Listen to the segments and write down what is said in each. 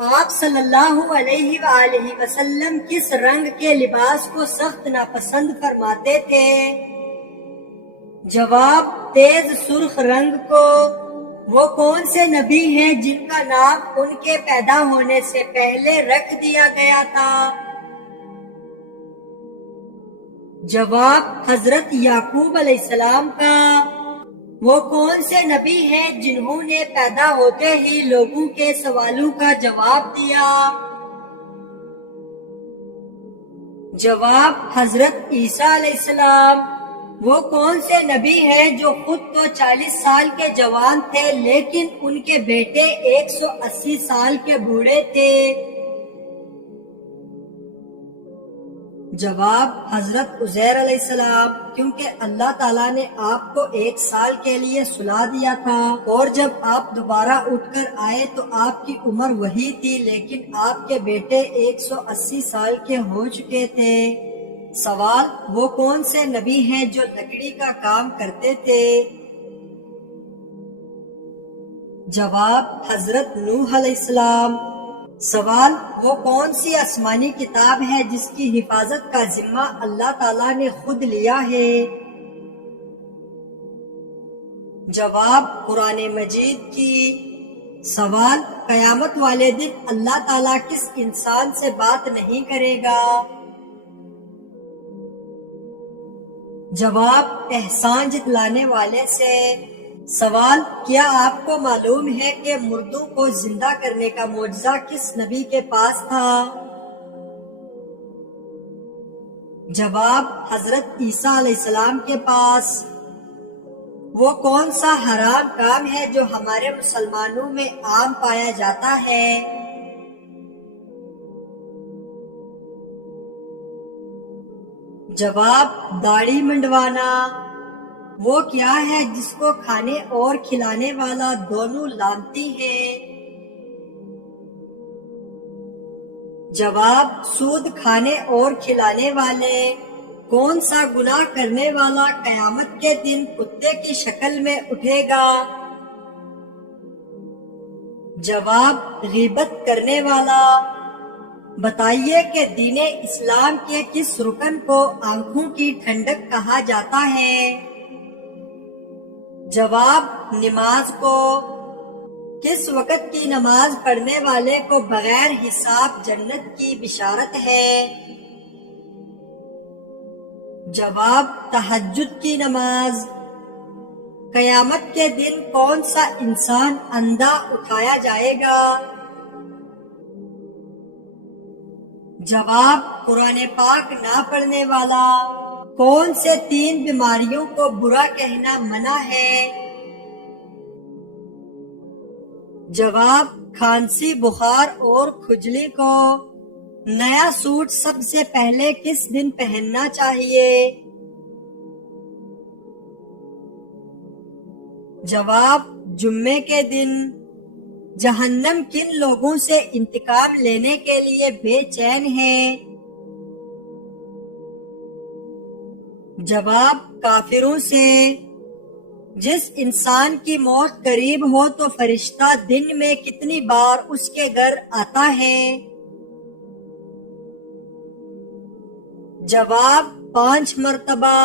آپ صلی اللہ علیہ وآلہ وسلم کس رنگ کے لباس کو سخت ناپسند فرماتے تھے؟ جواب: تیز سرخ رنگ کو۔ وہ کون سے نبی ہیں جن کا نام ان کے پیدا ہونے سے پہلے رکھ دیا گیا تھا؟ جواب: حضرت یعقوب علیہ السلام کا۔ وہ کون سے نبی ہیں جنہوں نے پیدا ہوتے ہی لوگوں کے سوالوں کا جواب دیا؟ جواب: حضرت عیسیٰ علیہ السلام۔ وہ کون سے نبی ہیں جو خود تو 40 سال کے جوان تھے لیکن ان کے بیٹے 180 سال کے بوڑھے تھے؟ جواب: حضرت عزیر علیہ السلام، کیونکہ اللہ تعالیٰ نے آپ کو 1 سال کے لیے سلا دیا تھا اور جب آپ دوبارہ اٹھ کر آئے تو آپ کی عمر وہی تھی لیکن آپ کے بیٹے 180 سال کے ہو چکے تھے۔ سوال: وہ کون سے نبی ہیں جو لکڑی کا کام کرتے تھے؟ جواب: حضرت نوح علیہ السلام۔ سوال: وہ کون سی آسمانی کتاب ہے جس کی حفاظت کا ذمہ اللہ تعالیٰ نے خود لیا ہے؟ جواب: قرآن مجید کی۔ سوال: قیامت والے دن اللہ تعالیٰ کس انسان سے بات نہیں کرے گا؟ جواب: احسان جتلانے والے سے۔ سوال: کیا آپ کو معلوم ہے کہ مردوں کو زندہ کرنے کا معجزہ کس نبی کے پاس تھا؟ جواب: حضرت عیسیٰ علیہ السلام کے پاس۔ وہ کون سا حرام کام ہے جو ہمارے مسلمانوں میں عام پایا جاتا ہے؟ جواب: داڑھی منڈوانا۔ وہ کیا ہے جس کو کھانے اور کھلانے والا دونوں لانتی ہیں؟ جواب: سود کھانے اور کھلانے والے۔ کون سا گناہ کرنے والا قیامت کے دن کتے کی شکل میں اٹھے گا؟ جواب: غیبت کرنے والا۔ بتائیے کہ دین اسلام کے کس رکن کو آنکھوں کی ٹھنڈک کہا جاتا ہے؟ جواب: نماز کو۔ کس وقت کی نماز پڑھنے والے کو بغیر حساب جنت کی بشارت ہے؟ جواب: تہجد کی نماز۔ قیامت کے دن کون سا انسان اندھا اٹھایا جائے گا؟ جواب: قرآن پاک نہ پڑھنے والا۔ کون سے 3 بیماریوں کو برا کہنا منع ہے؟ جواب: کھانسی، بخار اور کھجلی کو۔ نیا سوٹ سب سے پہلے کس دن پہننا چاہیے؟ جواب: جمعے کے دن۔ جہنم کن لوگوں سے انتقام لینے کے لیے بے چین ہے؟ جواب: کافروں سے۔ جس انسان کی موت قریب ہو تو فرشتہ دن میں کتنی بار اس کے گھر آتا ہے؟ جواب: 5 مرتبہ۔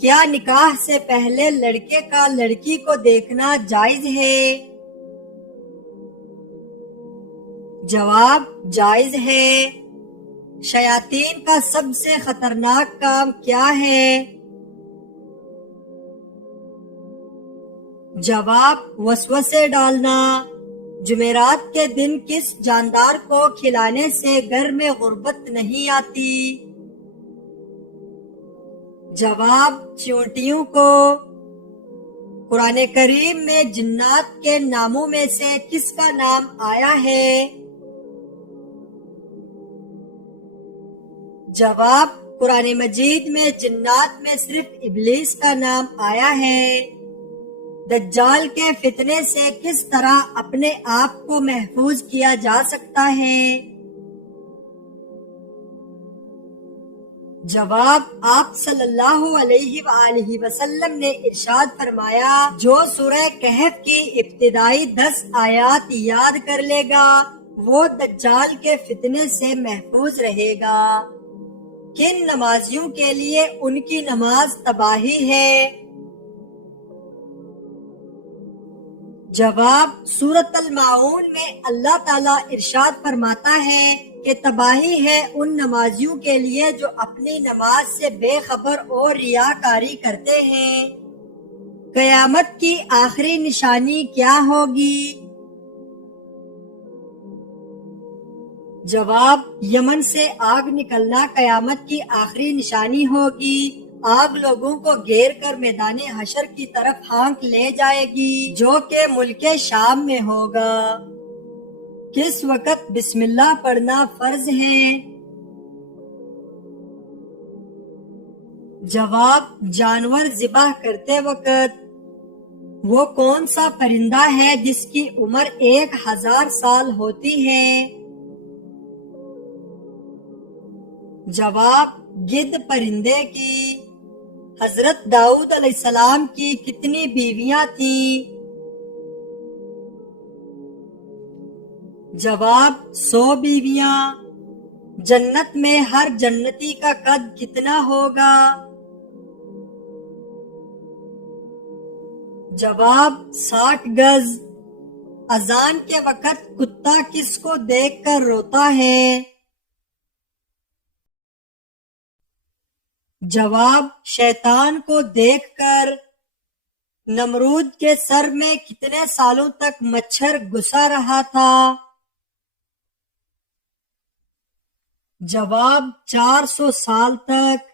کیا نکاح سے پہلے لڑکے کا لڑکی کو دیکھنا جائز ہے؟ جواب: جائز ہے۔ شیاطین کا سب سے خطرناک کام کیا ہے؟ جواب: وسوسے ڈالنا۔ جمعرات کے دن کس جاندار کو کھلانے سے گھر میں غربت نہیں آتی؟ جواب: چیونٹیوں کو۔ قرآن کریم میں جنات کے ناموں میں سے کس کا نام آیا ہے؟ جواب: قرآن مجید میں جنات میں صرف ابلیس کا نام آیا ہے۔ دجال کے فتنے سے کس طرح اپنے آپ کو محفوظ کیا جا سکتا ہے؟ جواب: آپ صلی اللہ علیہ وآلہ وسلم نے ارشاد فرمایا، جو سورہ کہف کی ابتدائی 10 آیات یاد کر لے گا وہ دجال کے فتنے سے محفوظ رہے گا۔ کن نمازیوں کے لیے ان کی نماز تباہی ہے؟ جواب: سورۃ الماعون میں اللہ تعالیٰ ارشاد فرماتا ہے کہ تباہی ہے ان نمازیوں کے لیے جو اپنی نماز سے بے خبر اور ریاکاری کرتے ہیں۔ قیامت کی آخری نشانی کیا ہوگی؟ جواب: یمن سے آگ نکلنا قیامت کی آخری نشانی ہوگی۔ آگ لوگوں کو گھیر کر میدان حشر کی طرف ہانک لے جائے گی جو کہ ملک شام میں ہوگا۔ کس وقت بسم اللہ پڑھنا فرض ہے؟ جواب: جانور ذبح کرتے وقت۔ وہ کون سا پرندہ ہے جس کی عمر 1000 سال ہوتی ہے؟ جواب: گدھ پرندے کی۔ حضرت داؤد علیہ السلام کی کتنی بیویاں تھیں؟ جواب: 100 بیویاں۔ جنت میں ہر جنتی کا قد کتنا ہوگا؟ جواب: 60 گز۔ اذان کے وقت کتا کس کو دیکھ کر روتا ہے؟ جواب: شیطان کو دیکھ کر۔ نمرود کے سر میں کتنے سالوں تک مچھر گھسا رہا تھا؟ جواب: 400 سال تک۔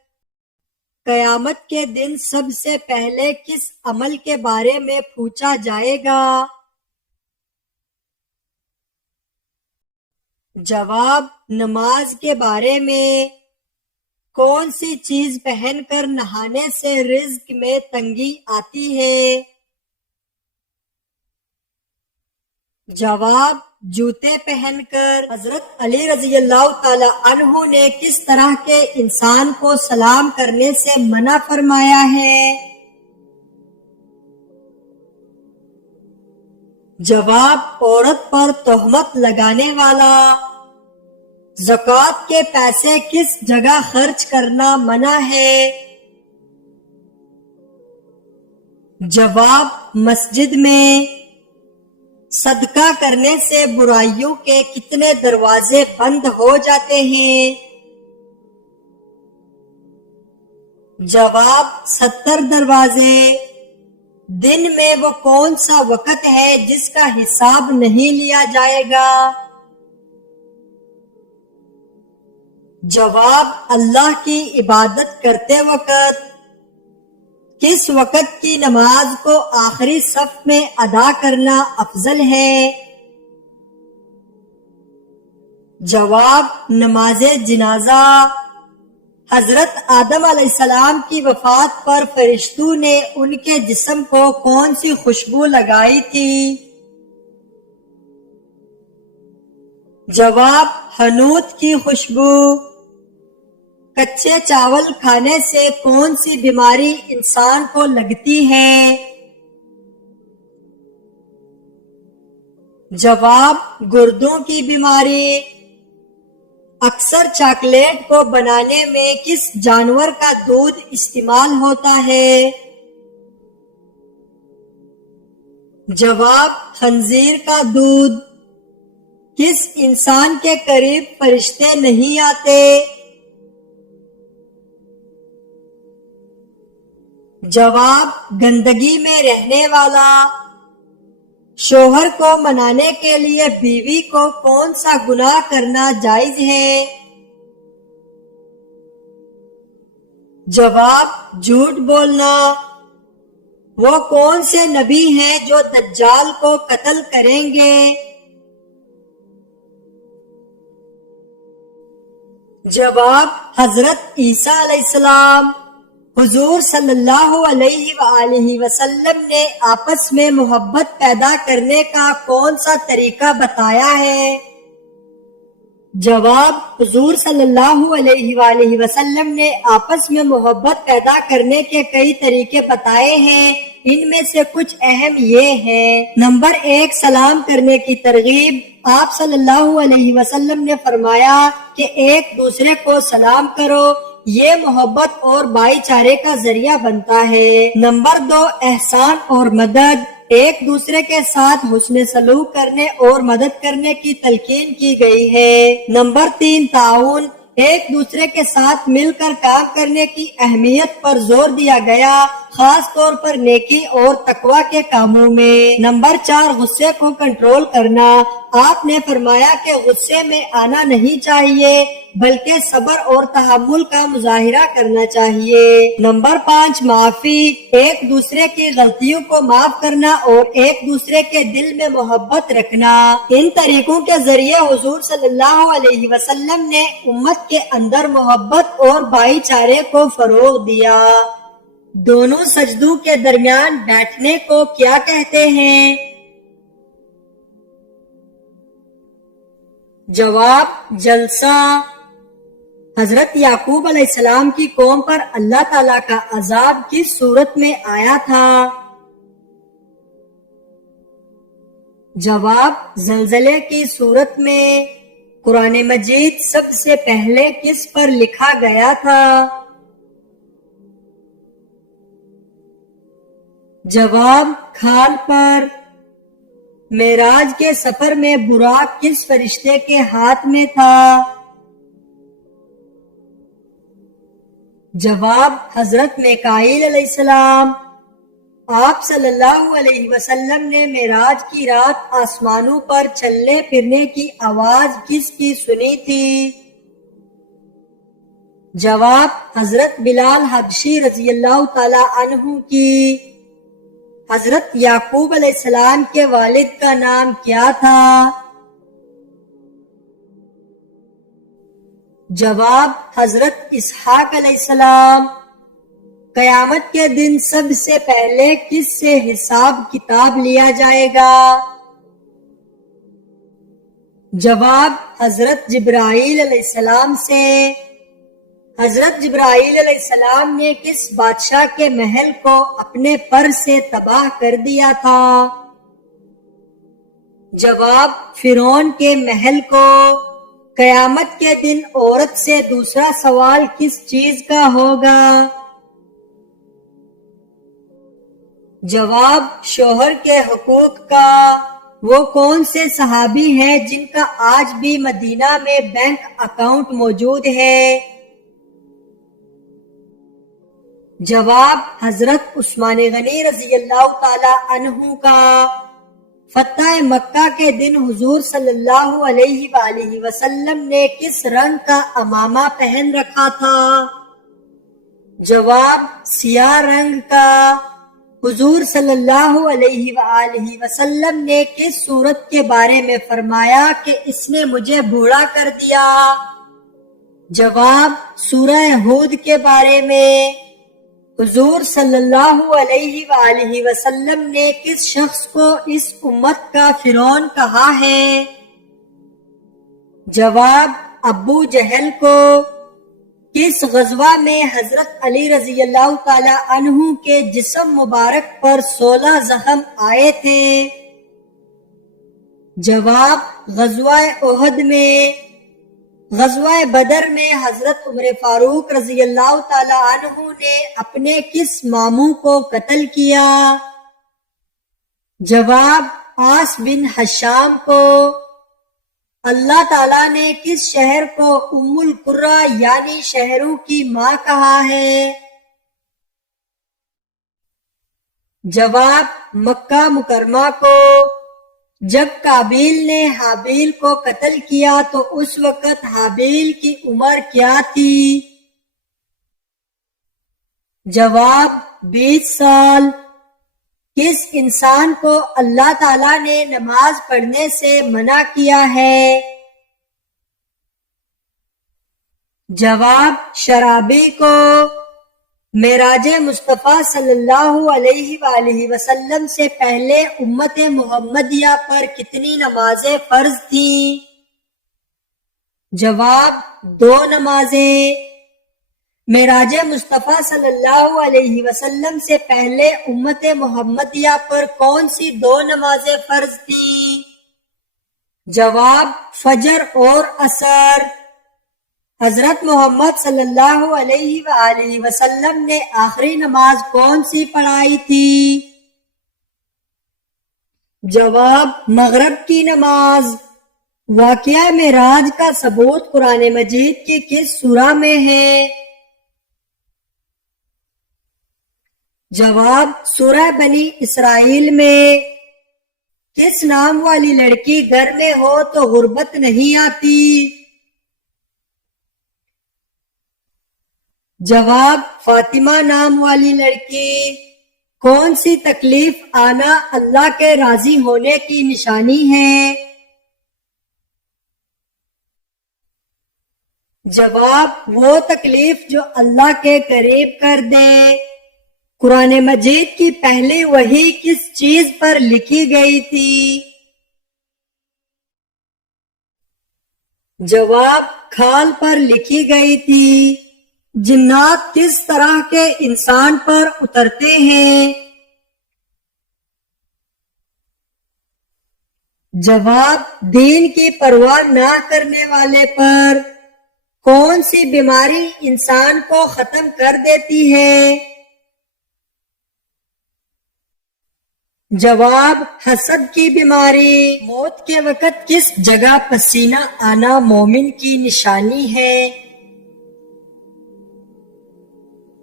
قیامت کے دن سب سے پہلے کس عمل کے بارے میں پوچھا جائے گا؟ جواب: نماز کے بارے میں۔ کون سی چیز پہن کر نہانے سے رزق میں تنگی آتی ہے؟ جواب: جوتے پہن کر۔ حضرت علی رضی اللہ تعالی عنہ نے کس طرح کے انسان کو سلام کرنے سے منع فرمایا ہے؟ جواب: عورت پر تہمت لگانے والا۔ زکوٰۃ کے پیسے کس جگہ خرچ کرنا منع ہے؟ جواب: مسجد میں۔ صدقہ کرنے سے برائیوں کے کتنے دروازے بند ہو جاتے ہیں؟ جواب: 70 دروازے۔ دن میں وہ کون سا وقت ہے جس کا حساب نہیں لیا جائے گا؟ جواب: اللہ کی عبادت کرتے وقت۔ کس وقت کی نماز کو آخری صف میں ادا کرنا افضل ہے؟ جواب: نماز جنازہ۔ حضرت آدم علیہ السلام کی وفات پر فرشتوں نے ان کے جسم کو کون سی خوشبو لگائی تھی؟ جواب: حنوط کی خوشبو۔ کچے چاول کھانے سے کون سی بیماری انسان کو لگتی ہے؟ جواب: گردوں کی بیماری۔ اکثر چاکلیٹ کو بنانے میں کس جانور کا دودھ استعمال ہوتا ہے؟ جواب: خنزیر کا دودھ۔ کس انسان کے قریب فرشتے نہیں آتے؟ جواب: گندگی میں رہنے والا۔ شوہر کو منانے کے لیے بیوی کو کون سا گناہ کرنا جائز ہے؟ جواب: جھوٹ بولنا۔ وہ کون سے نبی ہیں جو دجال کو قتل کریں گے؟ جواب: حضرت عیسیٰ علیہ السلام۔ حضور صلی اللہ علیہ وآلہ وسلم نے آپس میں محبت پیدا کرنے کا کون سا طریقہ بتایا ہے؟ جواب: حضور صلی اللہ علیہ وآلہ وسلم نے آپس میں محبت پیدا کرنے کے کئی طریقے بتائے ہیں، ان میں سے کچھ اہم یہ ہیں۔ نمبر 1، سلام کرنے کی ترغیب۔ آپ صلی اللہ علیہ وسلم نے فرمایا کہ ایک دوسرے کو سلام کرو، یہ محبت اور بھائی چارے کا ذریعہ بنتا ہے۔ نمبر 2، احسان اور مدد۔ ایک دوسرے کے ساتھ حسن سلوک کرنے اور مدد کرنے کی تلقین کی گئی ہے۔ نمبر 3، تعاون۔ ایک دوسرے کے ساتھ مل کر کام کرنے کی اہمیت پر زور دیا گیا، خاص طور پر نیکی اور تقوی کے کاموں میں۔ نمبر 4، غصے کو کنٹرول کرنا۔ آپ نے فرمایا کہ غصے میں آنا نہیں چاہیے بلکہ صبر اور تحمل کا مظاہرہ کرنا چاہیے۔ نمبر 5، معافی۔ ایک دوسرے کی غلطیوں کو معاف کرنا اور ایک دوسرے کے دل میں محبت رکھنا۔ ان طریقوں کے ذریعے حضور صلی اللہ علیہ وسلم نے امت کے اندر محبت اور بھائی چارے کو فروغ دیا۔ دونوں سجدوں کے درمیان بیٹھنے کو کیا کہتے ہیں؟ جواب: جلسہ۔ حضرت یعقوب علیہ السلام کی قوم پر اللہ تعالیٰ کا عذاب کس صورت میں آیا تھا؟ جواب: زلزلے کی صورت میں۔ قرآن مجید سب سے پہلے کس پر لکھا گیا تھا؟ جواب: کھال پر۔ معراج کے سفر میں براق کس فرشتے کے ہاتھ میں تھا؟ جواب: حضرت میکائیل علیہ السلام۔ آپ صلی اللہ علیہ وسلم نے معراج کی رات آسمانوں پر چلنے پھرنے کی آواز کس کی سنی تھی؟ جواب: حضرت بلال حبشی رضی اللہ تعالی عنہ کی۔ حضرت یعقوب علیہ السلام کے والد کا نام کیا تھا؟ جواب: حضرت اسحاق علیہ السلام۔ قیامت کے دن سب سے پہلے کس سے حساب کتاب لیا جائے گا؟ جواب: حضرت جبرائیل علیہ السلام سے۔ حضرت جبرائیل علیہ السلام نے کس بادشاہ کے محل کو اپنے پر سے تباہ کر دیا تھا؟ جواب: فرعون کے محل کو۔ قیامت کے دن عورت سے دوسرا سوال کس چیز کا ہوگا؟ جواب: شوہر کے حقوق کا۔ وہ کون سے صحابی ہیں جن کا آج بھی مدینہ میں بینک اکاؤنٹ موجود ہے؟ جواب: حضرت عثمان غنی رضی اللہ تعالی عنہ کا۔ فتح مکہ کے دن حضور صلی اللہ علیہ وآلہ وسلم نے کس رنگ کا عمامہ پہن رکھا تھا؟ جواب: سیاہ رنگ کا۔ حضور صلی اللہ علیہ وآلہ وسلم نے کس سورت کے بارے میں فرمایا کہ اس نے مجھے بوڑھا کر دیا؟ جواب: سورہ ہود کے بارے میں۔ حضور صلی اللہ علیہ وآلہ وسلم نے کس شخص کو اس امت کا فرعون کہا ہے؟ جواب: ابو جہل کو۔ کس غزوہ میں حضرت علی رضی اللہ تعالی عنہ کے جسم مبارک پر 16 زخم آئے تھے؟ جواب: غزوہ احد میں۔ غزوہ بدر میں حضرت عمر فاروق رضی اللہ تعالی عنہ نے اپنے کس ماموں کو قتل کیا؟ جواب: عاص بن ہشام کو۔ اللہ تعالیٰ نے کس شہر کو ام القرى یعنی شہروں کی ماں کہا ہے؟ جواب: مکہ مکرمہ کو۔ جب قابیل نے حابیل کو قتل کیا تو اس وقت حابیل کی عمر کیا تھی؟ جواب: 20 سال۔ کس انسان کو اللہ تعالیٰ نے نماز پڑھنے سے منع کیا ہے؟ جواب: شرابی کو۔ معراج مصطفیٰ صلی اللہ علیہ وآلہ وسلم سے پہلے امت محمدیہ پر کتنی نمازیں فرض تھیں؟ جواب 2 نمازیں۔ معراج مصطفیٰ صلی اللہ علیہ وسلم سے پہلے امت محمدیہ پر کون سی 2 نمازیں فرض تھیں؟ جواب فجر اور عصر۔ حضرت محمد صلی اللہ علیہ وآلہ وسلم نے آخری نماز کون سی پڑھائی تھی؟ جواب مغرب کی نماز۔ واقعہ معراج کا ثبوت قرآن مجید کی کس سورہ میں ہے؟ جواب سورہ بنی اسرائیل میں۔ کس نام والی لڑکی گھر میں ہو تو غربت نہیں آتی؟ جواب فاطمہ نام والی لڑکی۔ کون سی تکلیف آنا اللہ کے راضی ہونے کی نشانی ہے؟ جواب وہ تکلیف جو اللہ کے قریب کر دے۔ قرآن مجید کی پہلی وحی کس چیز پر لکھی گئی تھی؟ جواب کھال پر لکھی گئی تھی۔ جنات کس طرح کے انسان پر اترتے ہیں؟ جواب دین کی پرواہ نہ کرنے والے پر۔ کون سی بیماری انسان کو ختم کر دیتی ہے؟ جواب حسد کی بیماری۔ موت کے وقت کس جگہ پسینہ آنا مومن کی نشانی ہے؟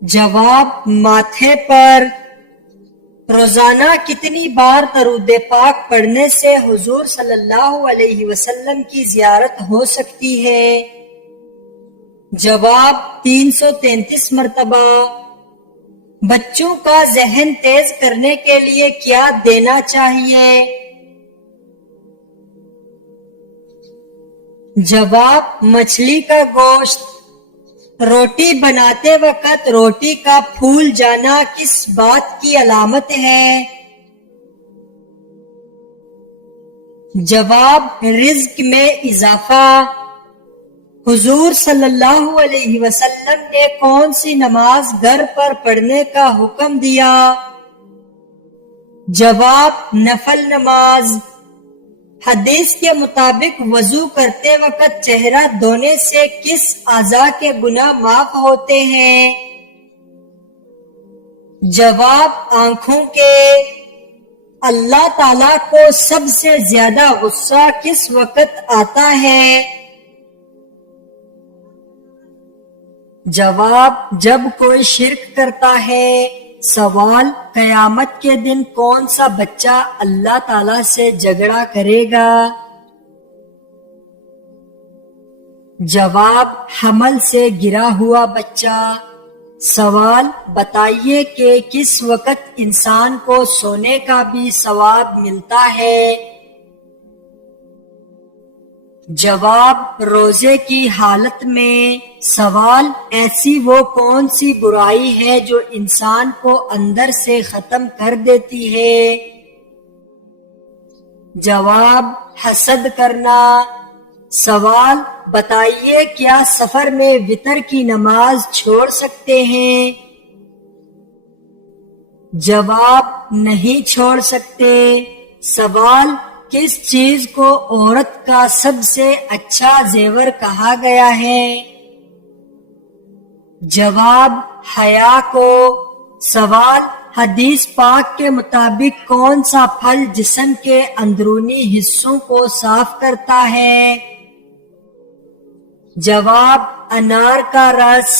جواب ماتھے پر۔ روزانہ کتنی بار درود پاک پڑھنے سے حضور صلی اللہ علیہ وسلم کی زیارت ہو سکتی ہے؟ جواب 333 مرتبہ۔ بچوں کا ذہن تیز کرنے کے لیے کیا دینا چاہیے؟ جواب مچھلی کا گوشت۔ روٹی بناتے وقت روٹی کا پھول جانا کس بات کی علامت ہے؟ جواب رزق میں اضافہ۔ حضور صلی اللہ علیہ وسلم نے کون سی نماز گھر پر پڑھنے کا حکم دیا؟ جواب نفل نماز۔ حدیث کے مطابق وضو کرتے وقت چہرہ دھونے سے کس اعضاء کے گناہ معاف ہوتے ہیں؟ جواب آنکھوں کے۔ اللہ تعالیٰ کو سب سے زیادہ غصہ کس وقت آتا ہے؟ جواب جب کوئی شرک کرتا ہے۔ سوال قیامت کے دن کون سا بچہ اللہ تعالیٰ سے جھگڑا کرے گا؟ جواب حمل سے گرا ہوا بچہ۔ سوال بتائیے کہ کس وقت انسان کو سونے کا بھی ثواب ملتا ہے؟ جواب روزے کی حالت میں۔ سوال ایسی وہ کون سی برائی ہے جو انسان کو اندر سے ختم کر دیتی ہے؟ جواب حسد کرنا۔ سوال بتائیے کیا سفر میں وتر کی نماز چھوڑ سکتے ہیں؟ جواب نہیں چھوڑ سکتے۔ سوال کس چیز کو عورت کا سب سے اچھا زیور کہا گیا ہے؟ جواب حیا کو۔ سوال حدیث پاک کے مطابق کون سا پھل جسم کے اندرونی حصوں کو صاف کرتا ہے؟ جواب انار کا رس۔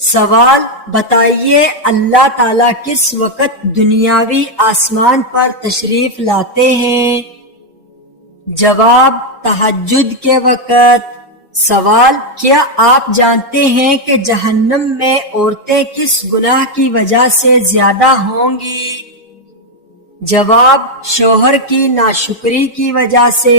سوال بتائیے اللہ تعالیٰ کس وقت دنیاوی آسمان پر تشریف لاتے ہیں؟ جواب تہجد کے وقت۔ سوال کیا آپ جانتے ہیں کہ جہنم میں عورتیں کس گناہ کی وجہ سے زیادہ ہوں گی؟ جواب شوہر کی ناشکری کی وجہ سے۔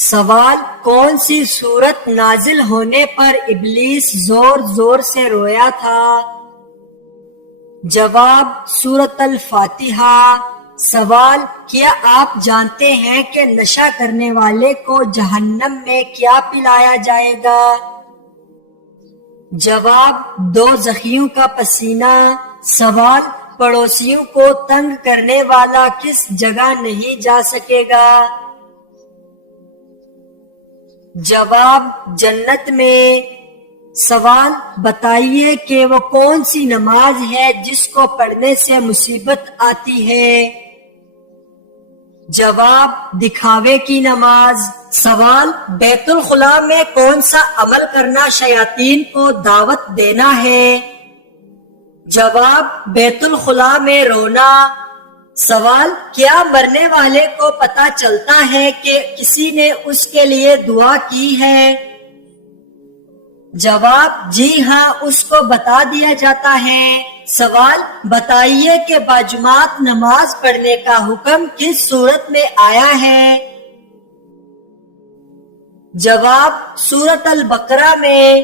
سوال کون سی سورت نازل ہونے پر ابلیس زور زور سے رویا تھا؟ جواب سورۃ الفاتحہ۔ سوال: کیا آپ جانتے ہیں کہ نشہ کرنے والے کو جہنم میں کیا پلایا جائے گا؟ جواب: دوزخیوں کا پسینہ۔ سوال: پڑوسیوں کو تنگ کرنے والا کس جگہ نہیں جا سکے گا؟ جواب: جنت میں۔ سوال: بتائیے کہ وہ کون سی نماز ہے جس کو پڑھنے سے مصیبت آتی ہے؟ جواب: دکھاوے کی نماز۔ سوال: بیت الخلاء میں کون سا عمل کرنا شیاطین کو دعوت دینا ہے؟ جواب: بیت الخلاء میں رونا۔ سوال: کیا مرنے والے کو پتہ چلتا ہے کہ کسی نے اس کے لیے دعا کی ہے؟ جواب: جی ہاں، اس کو بتا دیا جاتا ہے۔ سوال: بتائیے کہ باجماعت نماز پڑھنے کا حکم کس صورت میں آیا ہے؟ جواب: سورۃ البقرہ میں۔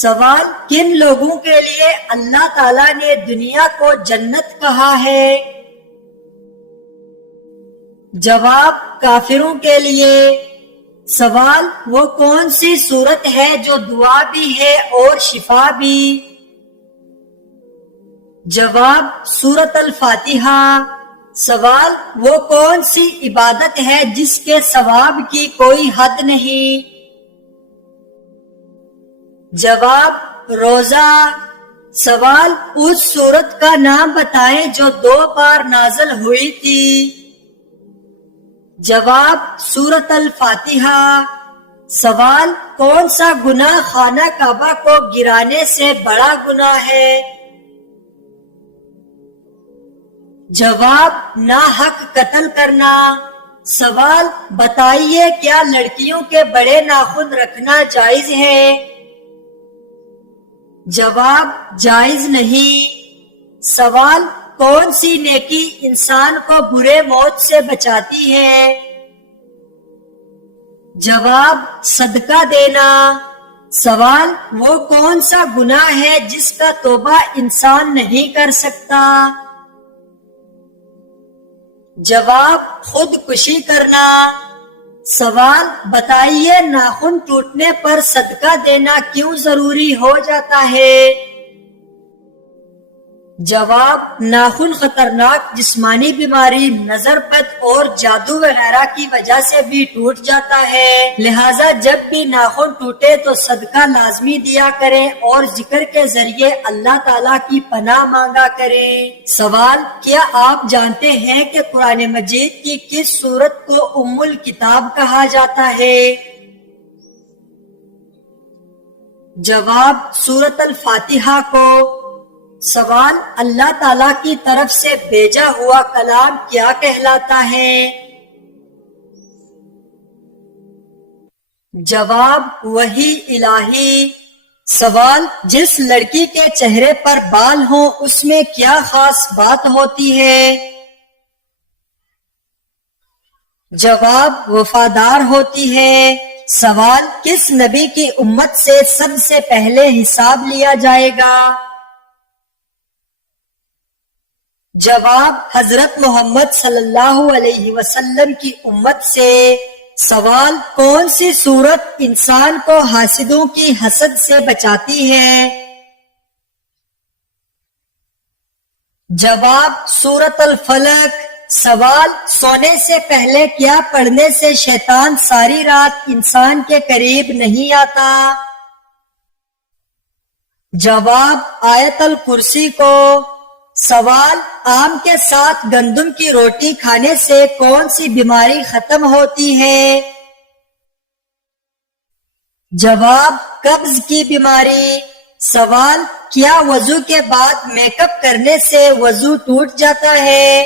سوال: کن لوگوں کے لیے اللہ تعالیٰ نے دنیا کو جنت کہا ہے؟ جواب: کافروں کے لیے۔ سوال: وہ کون سی صورت ہے جو دعا بھی ہے اور شفا بھی؟ جواب: سورۃ الفاتحہ۔ سوال: وہ کون سی عبادت ہے جس کے ثواب کی کوئی حد نہیں؟ جواب: روزہ۔ سوال: اس سورت کا نام بتائیں جو 2 بار نازل ہوئی تھی؟ جواب: سورۃ الفاتحہ۔ سوال: کون سا گناہ خانہ کعبہ کو گرانے سے بڑا گناہ ہے؟ جواب: ناحق قتل کرنا۔ سوال: بتائیے کیا لڑکیوں کے بڑے ناخن رکھنا جائز ہے؟ جواب: جائز نہیں۔ سوال: کون سی نیکی انسان کو برے موت سے بچاتی ہے؟ جواب: صدقہ دینا۔ سوال: وہ کون سا گناہ ہے جس کا توبہ انسان نہیں کر سکتا؟ جواب: خودکشی کرنا۔ سوال: بتائیے ناخن ٹوٹنے پر صدقہ دینا کیوں ضروری ہو جاتا ہے؟ جواب: ناخن خطرناک جسمانی بیماری، نظر بد اور جادو وغیرہ کی وجہ سے بھی ٹوٹ جاتا ہے، لہٰذا جب بھی ناخن ٹوٹے تو صدقہ لازمی دیا کریں اور ذکر کے ذریعے اللہ تعالیٰ کی پناہ مانگا کریں۔ سوال: کیا آپ جانتے ہیں کہ قرآن مجید کی کس سورت کو ام الکتاب کہا جاتا ہے؟ جواب: سورۃ الفاتحہ کو۔ سوال: اللہ تعالیٰ کی طرف سے بھیجا ہوا کلام کیا کہلاتا ہے؟ جواب: وحی الہی۔ سوال: جس لڑکی کے چہرے پر بال ہوں اس میں کیا خاص بات ہوتی ہے؟ جواب: وفادار ہوتی ہے۔ سوال: کس نبی کی امت سے سب سے پہلے حساب لیا جائے گا؟ جواب: حضرت محمد صلی اللہ علیہ وسلم کی امت سے۔ سوال: کون سی سورت انسان کو حاسدوں کی حسد سے بچاتی ہے؟ جواب: سورۃ الفلق۔ سوال: سونے سے پہلے کیا پڑھنے سے شیطان ساری رات انسان کے قریب نہیں آتا؟ جواب: آیت الکرسی کو۔ سوال: آم کے ساتھ گندم کی روٹی کھانے سے کون سی بیماری ختم ہوتی ہے؟ جواب: قبض کی بیماری۔ سوال: کیا وضو کے بعد میک اپ کرنے سے وضو ٹوٹ جاتا ہے؟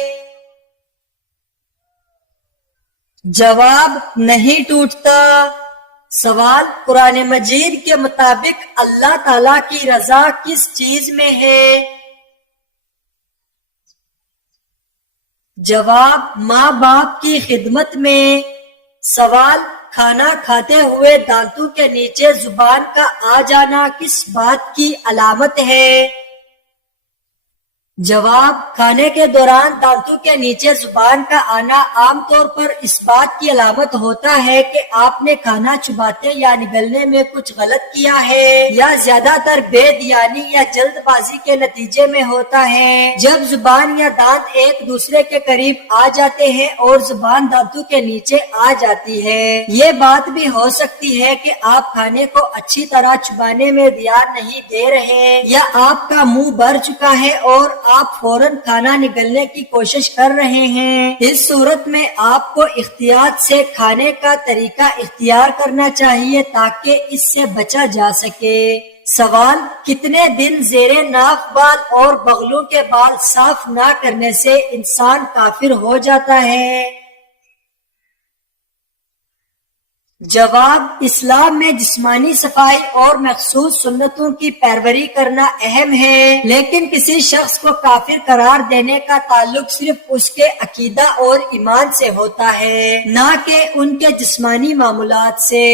جواب: نہیں ٹوٹتا۔ سوال: قرآن مجید کے مطابق اللہ تعالیٰ کی رضا کس چیز میں ہے؟ جواب: ماں باپ کی خدمت میں۔ سوال: کھانا کھاتے ہوئے دانتوں کے نیچے زبان کا آ جانا کس بات کی علامت ہے؟ جواب: کھانے کے دوران دانتوں کے نیچے زبان کا آنا عام طور پر اس بات کی علامت ہوتا ہے کہ آپ نے کھانا چباتے یا نگلنے میں کچھ غلط کیا ہے، یا زیادہ تر بے دھیانی یا جلد بازی کے نتیجے میں ہوتا ہے۔ جب زبان یا دانت ایک دوسرے کے قریب آ جاتے ہیں اور زبان دانتوں کے نیچے آ جاتی ہے، یہ بات بھی ہو سکتی ہے کہ آپ کھانے کو اچھی طرح چبانے میں دھیان نہیں دے رہے، یا آپ کا منہ بھر چکا ہے اور آپ فوراً کھانا نگلنے کی کوشش کر رہے ہیں۔ اس صورت میں آپ کو احتیاط سے کھانے کا طریقہ اختیار کرنا چاہیے تاکہ اس سے بچا جا سکے۔ سوال: کتنے دن زیر ناک بال اور بغلوں کے بال صاف نہ کرنے سے انسان کافر ہو جاتا ہے؟ جواب: اسلام میں جسمانی صفائی اور مخصوص سنتوں کی پیروی کرنا اہم ہے، لیکن کسی شخص کو کافر قرار دینے کا تعلق صرف اس کے عقیدہ اور ایمان سے ہوتا ہے، نہ کہ ان کے جسمانی معمولات سے۔